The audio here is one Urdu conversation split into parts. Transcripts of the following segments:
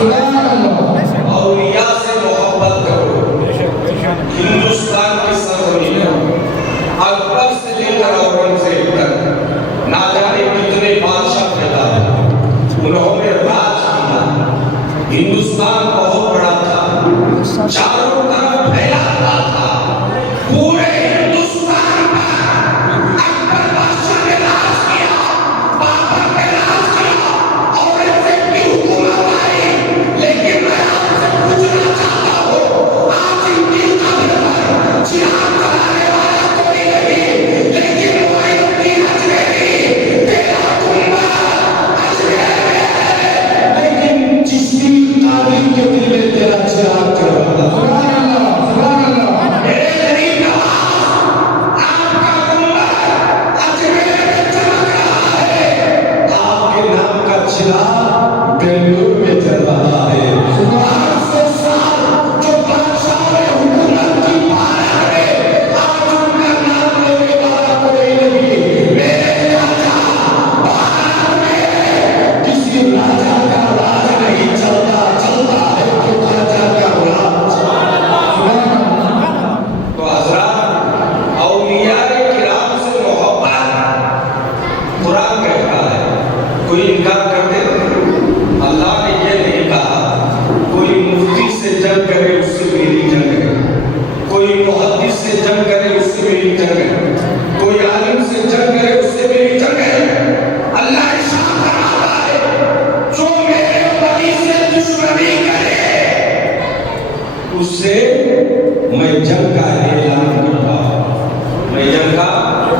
اولیاء سے محبت کرو. ہندوستان کی سرزمین اکبر سے لے کر اورنگزیب تک نہ جانے کتنے بادشاہ پیدا ہوئے، انہوں نے راج کیا. ہندوستان بہت بڑا تھا، چاروں طرف پھیلا ہوا تھا. پورے ہندوستان پر اکبر بادشاہ نے راج کیا، بابر نے راج کیا، اورنگزیب کی حکومت آئی. لیکن میں آپ سے پوچھنا چاہتا ہوں، آج ان کی قبر پر جہاد کرانے والا کوئی نہیں، لیکن معین الدین اجمیری تیرا کنبہ اجمیر میں ہے، لیکن چشتی قادری کے دل میں تیرا چراغ چل رہا. سبحان اللہ، سبحان اللہ. میرے غریب نواز، آپ کا کنبہ اجمیر میں چمک رہا ہے، آپ کے نام کا چراغ بنگلور میں چل رہا ہے. آج سے سال جو بادشاہوں نے حکومت کی بھارت میں، آج ان کا نام لینے والا کوئی نہیں. میرے راجا بھارت میں کسی راجا کا راج نہیں چلتا، چلتا ہے تو راجا کا راج. تو حضرات، اولیاء کرام سے محبت قرآن کہتا ہے. کوئی انکار کر دے، اللہ نے یہ نہیں کہا کوئی مفتی سے جنگ کرے اس سے میری جنگ ہے، کوئی محدث سے جنگ کرے اس سے میری جنگ ہے، کوئی عالم سے جنگ کرے اس سے میری جنگ ہے. اللہ ارشاد فرماتا ہے جو میرے ولی سے دشمنی کرے اس سے میں جنگ کا اعلان کرتا ہوں، میں جنگ کا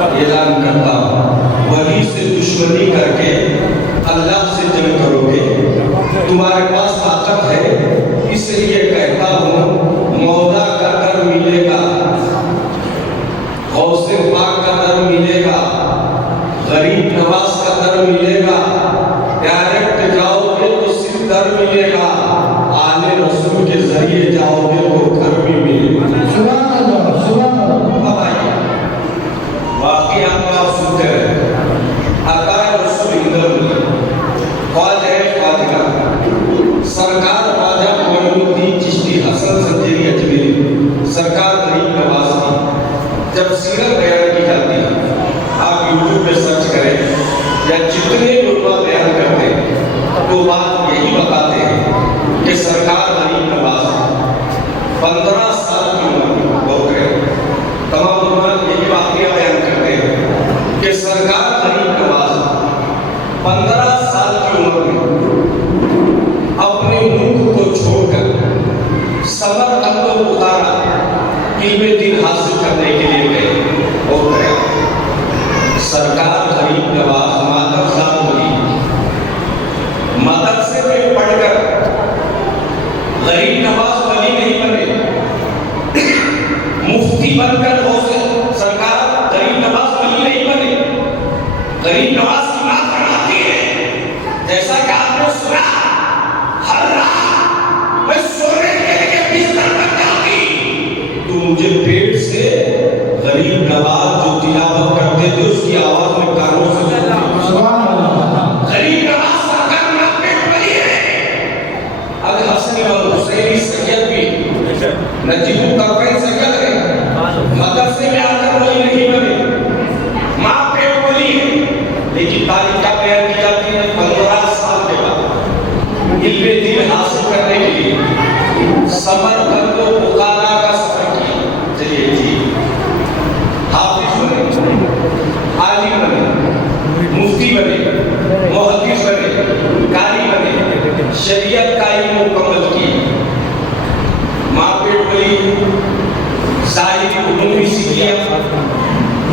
اعلان کرتا ہوں. ولی سے دشمنی کر کے اللہ سے جنگ کرو گے، تمہارے پاس طاقت ہے، اس لیے کہتا ہوں مولا کا در ملے گا، غوث پاک کا در ملے گا، غریب نواز کا در ملے گا. ڈائریکٹ جاؤ گے تو صرف در ملے گا، آل رسول کے ذریعے جاؤ گے تو گھر بھی ملے گا. سبحان اللہ، سبحان اللہ. واقعی آپ سنتے رہے. عطائے رسول اندر خواجہ خواجہ سرکار خواجہ معین الدین چشتی حسن زنجیری اجمیری سرکار غریب نواز کی جب سیرت بیان کی جاتی ہے، آپ یوٹیوب پہ سرچ کریں یا جتنے علماء بیان کرتے ہیں تو بات یہی بتاتے ہیں کہ سرکار غریب نواز 15 سال کی عمر ہو گئے. تمام علماء یہی واقعہ بیان کرتے ہیں کہ سرکار غریب نواز 15 سال کی عمر میں اپنے ملک کو چھوڑ کر سمرقند کو اتارا، علم دین حاصل کرنے کے لیے گئے. اور گیا سرکار غریب نواز مادرزاد ہوئی، مدرسے میں پڑھ کر غریب نواز ولی نہیں بنے، مفتی بن کر سرکار غریب نواز ولی نہیں بنے. غریب نواز کی بات فرماتی ہے جیسا کہ آپ نے سنا، ہر رات میں سونے کے لیے بستر پر جاتی تو مجھے پیٹ سے غریب نواز جو تلاوت کرتے تھے اس کی آواز میں کانوں سے سنتی. سبحان اللہ. غریب نواز سرکار میں پیٹ پلی ہے. اب حسن اور حسینی سید بھی نجیب الطرفین سید ہے، مدرسے میں آ کر ولی نہیں بنے، ماں پیٹ پلی ہے. لیکن تاریخ کا بیان کی جاتی ہے 15 سال کے بعد علم دین حاصل کرنے کے لیے سمرقند کو بخارا کا سفر کیا. چلیے جی، حافظ بنے، عالم بنے، مفتی بنے، محدث بنے، قاری بنے، شریعت کا علم مکمل کی. ماں پیٹ پلی، ظاہری علوم بھی سیکھ لیا.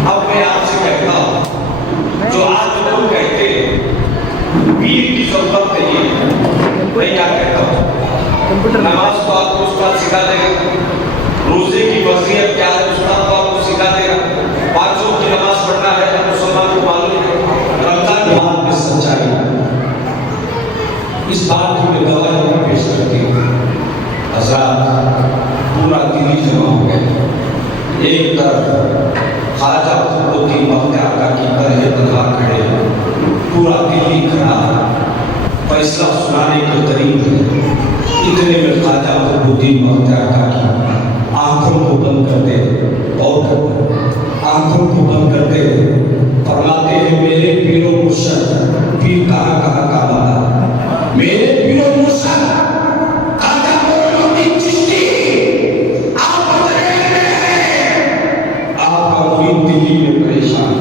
اپنے آپ سے کہتا ہوں جو آج لوگ کہتے ہیں پیر کی ضرورت نہیں ہے، میں کیا کہتا ہوں نماز کو آپ کو استاد سکھا دے گا، روزے کی وصیت کیا ہے استاد کو آپ کو سکھا دے گا، 5 وقت کی نماز پڑھنا ہے ہر مسلمان کو معلوم ہے، رمضان کی بات میں سچائی اس بات کی میں گواہی پیش کرتی ہوں. حضرات پورا دلی جمع ہو گیا. ایک طرف خواجہ قطب الدین بختیار کا کی طرح تنہا کھڑے، پورا دلی کھڑا. فیصلہ سنانے کے قریب ہے۔ اتنے میں خواجہ قطبالدین بختیار کاکی آنکھوں کو بند کرتے اور آنکھوں کو بند کرتے فرماتے ہیں میرے پیر و مرشد، پیر کہاں کہاں کا بتا، میرے پیر و مرشد خواجہ قطبالدین چشتی آپ اجمیر میں ہیں، آپ کا مرید دلی میں پریشان،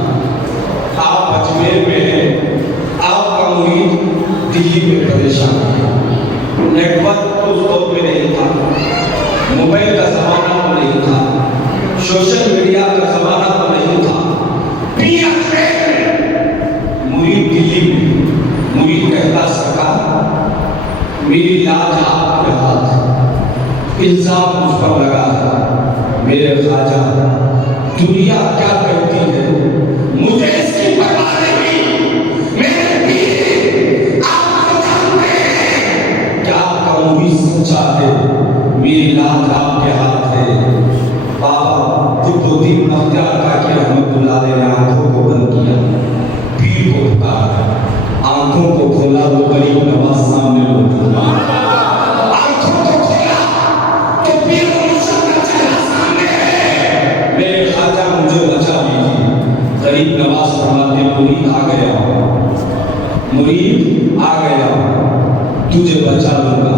آپ اجمیر میں ہیں، آپ کا مرید دلی میں پریشان ہے۔ نیٹ ورک اس دور میں نہیں تھا، موبائل کا زمانہ تو نہیں تھا، سوشل میڈیا کا زمانہ تو نہیں تھا، مرید دلی میں، مرید کہتا سرکار میری لاج آپ کے ہاتھ، الزام مجھ پر لگا ہے، میرے خواجہ دنیا کیا کہتی ہے مجھے اس کی پرواہ نہیں، میرے پیر آپ کو جانتے ہیں کہ آپ کا مرید سچا ہے، میری لاج آپ کے ہاتھ ہے۔ بابا قطبالدین بختیار کاکی رحمت اللہ علیہ نے آنکھوں کو بند کیا، پیر کو پکارا، آنکھوں کو کھولا تو غریب نواز سامنے موجود تھا، آنکھوں کو کھولا تو پیر و مرشد کا چہرہ سامنے ہے، میرے خواجہ مجھے بچا لیجیے۔ غریب نواز فرماتے مرید آ گیا، مرید آ گیا، تجھے بچا لوں گا۔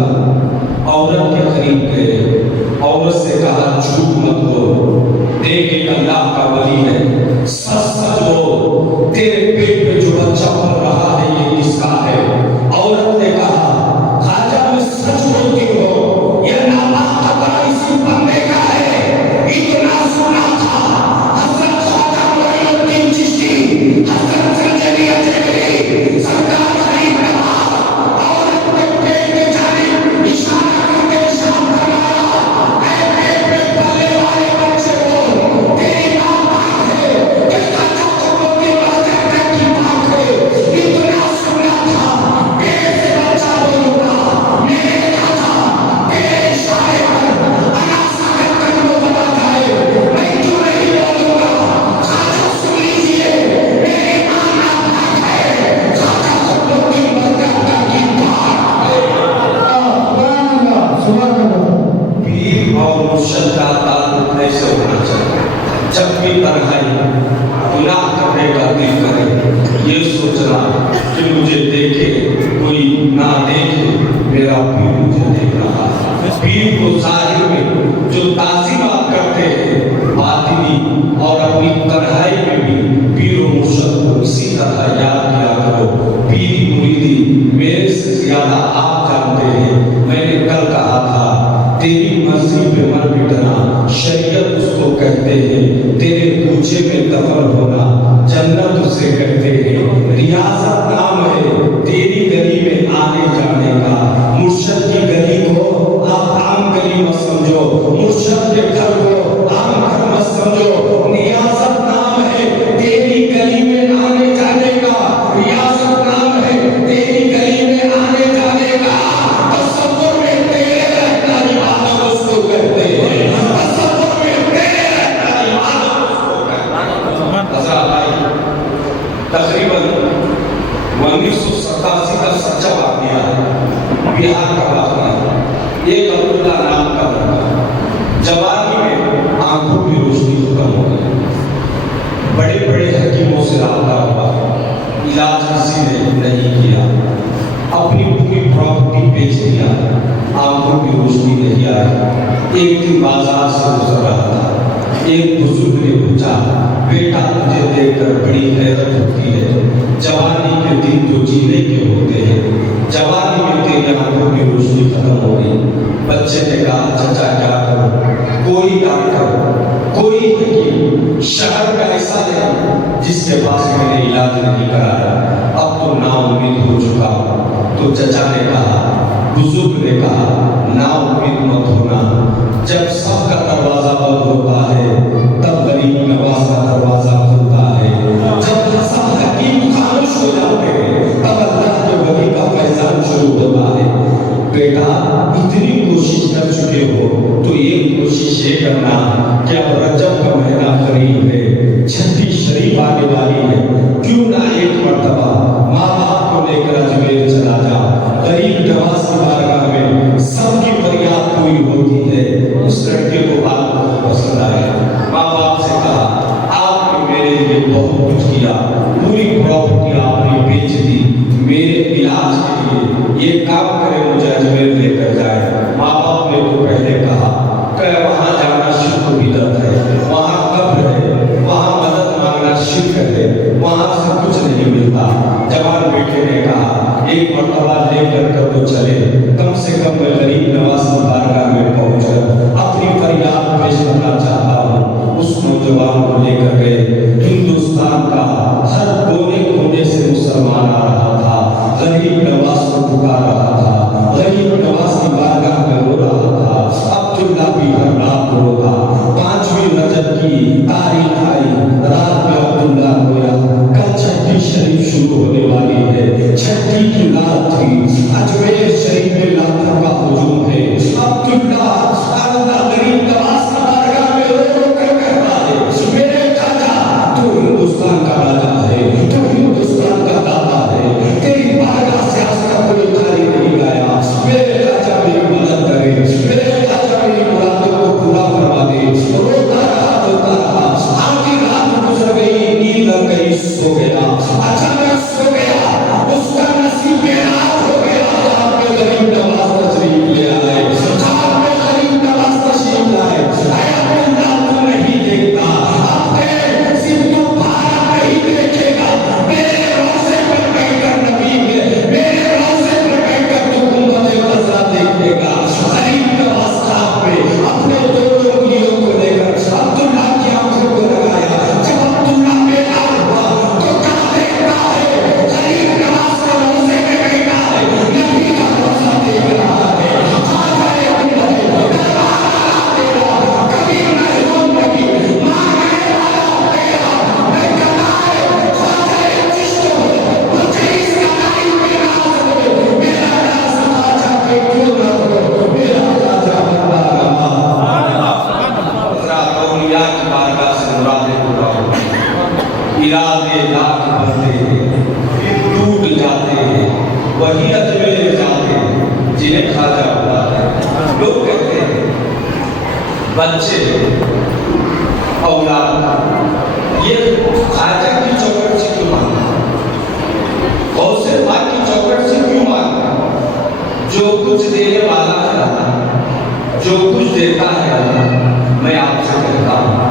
عورت کے قریب گئے، عورت سے کہا جھوٹ مت بول، دیکھ ایک اللہ کا ولی ہے، سچ سچ بول، تیرے پیٹ پہ جو بچہ پل رہا ہے یہ کس کا ہے؟ عورت نے کہا خواجہ میں سچ بولتی ہوں، یہ نابالغ بڑا اسی بندے کا ہے، اتنا سنا تھا حضرت خواجہ معین الدین چشتی، حضرت زنجانی اجمیری سرکار غریب نواز عورت کے پیٹ میں جانب اشارہ کر کے ارشاد فرمایا، اے پیٹ میں پلنے والے بچے کو تیری ماں پاک ہے، کہ خواجہ قطبالدین بختیار کاکی پاک ہے، اتنا سنا تھا پیٹ سے بچہ بولوں گا، میرے خواجہ تیرے اشارے پر انا ساکت قدموں پر آ جائے، میں کیوں نہیں بولوں گا؟ خواجہ سن لیجئے میری ماں ناپاک ہے، خواجہ قطبالدین بختیار کاکی پاک ہے۔ پیر اور مرشد کا تعلق ایسے ہونا چاہیے، جب بھی تنہائی گناہ کرنے کا دل کرے یہ سوچنا کہ مجھے دیکھے کوئی نہ دیکھے، میرا پیر مجھے دیکھ رہا ہے۔ پیر کو ظاہر میں جو تعظیم آپ کرتے ہیں، باطنی اور اپنی تنہائی میں بھی پیر و مرشد کو اسی طرح یاد کیا کرو۔ پیری مریدی میرے سے زیادہ آپ جانتے ہیں، میں نے کل کہا تھا تیری مرضی پہ مر مٹنا شریعت اس کو کہتے ہیں، تیرے کوچے میں دفن ہونا جنت اسے کہتے ہیں، ریاضت نام ہے تیری گلی میں آنے جانے کا، مرشد کی گلی کو آپ عام گلی مت سمجھو، مرشد کے گھر کو عام گھر مت سمجھو، ریاضت نام ہے تیری گلی میں آنے جانے کا، ریاضت نام ہے تیری گلی میں آنے جانے کا، تصور میں تیرے رہنا عبادت اس کو کہتے ہیں، تصور میں تیرے رہنا عبادت اس کو کہتے ہیں۔ حضرت بھائی تقریباً 1987 کا سچا واقعہ ہے، بہار کا واقعہ ہے، ایک عبداللہ نام کا لڑکا جوانی میں آنکھوں کی روشنی ختم ہو گئی، بڑے بڑے حکیموں سے رابطہ ہوا، علاج کسی نے نہیں کیا، اپنی پوری پراپرٹی بیچ دیا، آنکھوں کی روشنی نہیں آئی۔ ایک دن بازار سے گزر رہا تھا، ایک بزرگ نے پوچھا بیٹا تجھے دیکھ کر بڑی حیرت ہوتی ہے، جوانی کے دن تو جینے کے ہوتے ہیں، جوانی میں تیری آنکھوں کی روشنی ختم ہو گئی۔ بچے نے کہا چچا کیا کروں؟ کوئی ڈاکٹر کوئی حکیم شہر میں ایسا نہیں جس کے پاس میں نے علاج نہیں کرایا، اب تو نا امید ہو چکا ہوں۔ تو چچا نے کہا، بزرگ نے کہا نا امید مت ہونا، جب سب کا دروازہ بند ہوتا ہے تب غریب نواز کا دروازہ کھلتا ہے، جب سب حکیم خاموش ہو جاتے ہیں تب اللہ کے ولی کا فیضان شروع ہوتا ہے۔ بیٹا اتنی کوشش کر چکے ہو تو ایک کوشش یہ کرنا کہ اب رجب کا مہینہ قریب ہے، چھٹی شریف آنے والی ہے، کیوں نہ ایک مرتبہ ماں باپ کو لے کر اجمیر چلا جا، تھا. جوان بیٹے نے کہا ایک مرتبہ لے کر تو چلے، کم سے کم میں غریب نواز کی بارگاہ میں پہنچ کر اپنی فریاد پیش کرنا چاہتا ہوں. اس نوجوان کو لے کر گئے. ہندوستان کا ہر کونے کونے سے مسلمان آ رہا تھا، غریب نواز کو پکار رہا تھا، غریب نواز کی بارگاہ میں رو رہا تھا. عبداللہ بھی ہر رات روتا. 5ویں رجب کی تاریخ آئی، رات میں عبداللہ رویا. کل چھٹی شریف شروع ہونے والی ہے. چھٹی کی رات تھی. اجمیر شریف میں لاکھوں کا ہجوم ہے. عبداللہ غریب نواز کی بارگاہ میں رو کر کہتا ہے میرے چاچا تو ہندوستان کا راجا ہے، تو ہندوستان کا دادا ہے، تیری بارگاہ سے آج تک کوئی تاریخ نہیں آیا. میرے چاچا میری مدد کرے، میرے چاچا میری مرادوں کو پورا کروا دے. روتا رہا. آدھی رات گزر گئی، نیند لگ گئی، سو گیا. اچانک سو گیا. اس کا نصیب رات ہو گیا. آپ میں غریب نواز تشریف لے آئے. آپ میں غریب نواز تشریف لائے. اے عبداللہ تو نہیں دیکھتا، اب تیرے صرف تو بھارا نہیں دیکھے گا. میرے روزے پر بیٹھ کر نبی میرے روزے پر بیٹھ کر تو گنبد خضرا دیکھے گا. غریب نواز صاحب پہ اپنے دونوں انگلیوں کو لے کر عبداللہ کی آنکھوں کو لگایا. جب عبداللہ بیدار ہوا تو کیا دیکھتا ہے؟ غریب نواز کا روزے میں بیٹھا ہے، نبی کا روزہ دیکھ رہا ہے. کبھی محروم نہیں، مانگنے والا تیرا میں کمائے خواجہ چشت ہو، مجھے اس کا نائی میں ناز ہو. میرا ناز خواجہ پہ کیوں نہ ہو، میرا خواجہ بندہ رہا. حضرات اولیاء کی بارگاہ سے مرادیں پورا ہوتی ہیں، ارادے لاکھ بنتے ہیں، پھر ٹوٹ جاتے ہیں. وہی اجمیر جاتے ہیں جنہیں خواجہ بلاتے ہیں. لوگ کہتے ہیں بچے اولاد یہ خواجہ کی چوکھٹ سے کیوں مانگتا، غوث پاک کی چوکھٹ سے کیوں مانگتا؟ جو کچھ دینے والا ہے اللہ، جو کچھ دیتا ہے اللہ. میں آپ سے کہتا ہوں